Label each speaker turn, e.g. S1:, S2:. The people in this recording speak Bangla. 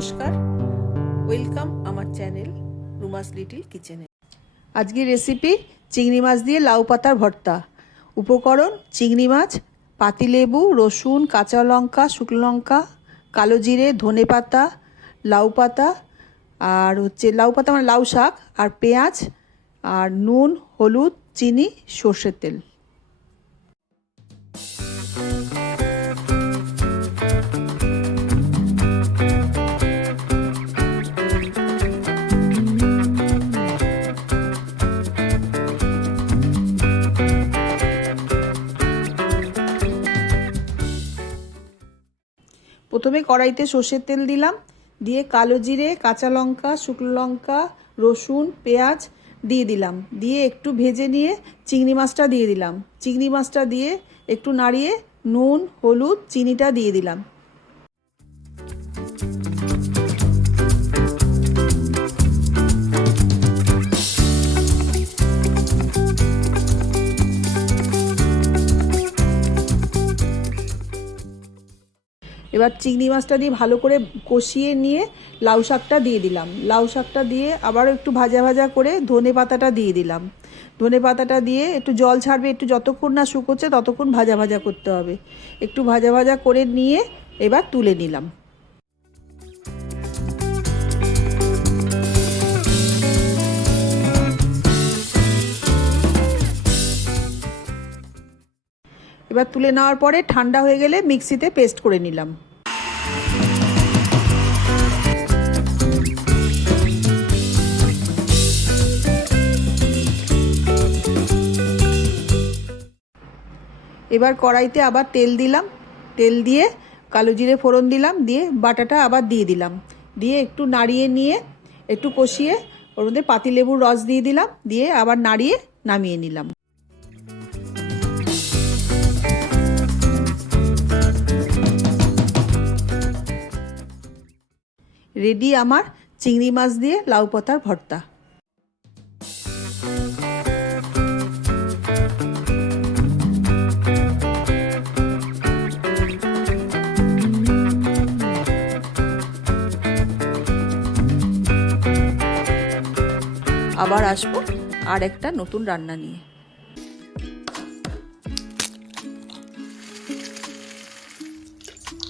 S1: নমস্কার। ওয়েলকাম আমার চ্যানেল রুমাস লিটিল কিচেনে আজকের রেসিপি চিংড়ি মাছ দিয়ে লাউ পাতার ভর্তা। উপকরণ, চিংড়ি মাছ পাতিলেবু রসুন, কাঁচা লঙ্কা, শুকনো লঙ্কা, কালো জিরে, ধনে পাতা, লাউ পাতা, আর হচ্ছে লাউ পাতা মানে লাউ শাক, আর পেঁয়াজ, আর নুন, হলুদ, চিনি, সর্ষের তেল। প্রথমে কড়াইতে সর্ষের তেল দিলাম, দিয়ে কালো জিরে, কাঁচা লঙ্কা, শুকনো লঙ্কা, রসুন, পেঁয়াজ দিয়ে দিলাম। দিয়ে একটু ভেজে নিয়ে চিংড়ি মাছটা দিয়ে দিলাম। চিংড়ি মাছটা দিয়ে একটু নাড়িয়ে নুন, হলুদ, চিনিটা দিয়ে দিলাম। এবার চিংড়ি মাছটা দিয়ে ভালো করে কষিয়ে নিয়ে লাউ শাকটা দিয়ে দিলাম। লাউ শাকটা দিয়ে আবারও একটু ভাজা ভাজা করে ধনে পাতাটা দিয়ে দিলাম। ধনে পাতাটা দিয়ে একটু জল ছাড়বে, একটু যতক্ষণ না শুকোচ্ছে ততক্ষণ ভাজা ভাজা করতে হবে। একটু ভাজা ভাজা করে নিয়ে এবার তুলে নিলাম। এবার তুলে নেওয়ার পরে ঠান্ডা হয়ে গেলে মিক্সিতে পেস্ট করে নিলাম। এবার কড়াইতে আবার তেল দিলাম। তেল দিয়ে কালো জিরে ফোড়ন দিলাম, দিয়ে বাটাটা আবার দিয়ে দিলাম। দিয়ে একটু নাড়িয়ে নিয়ে একটু কষিয়ে ওর মধ্যে পাতিলেবুর রস দিয়ে দিলাম, দিয়ে আবার নাড়িয়ে নামিয়ে নিলাম। রেডি আমার চিংড়ি মাছ দিয়ে লাউ পাতার ভর্তা। আবার আসব আর একটা নতুন রান্না নিয়ে।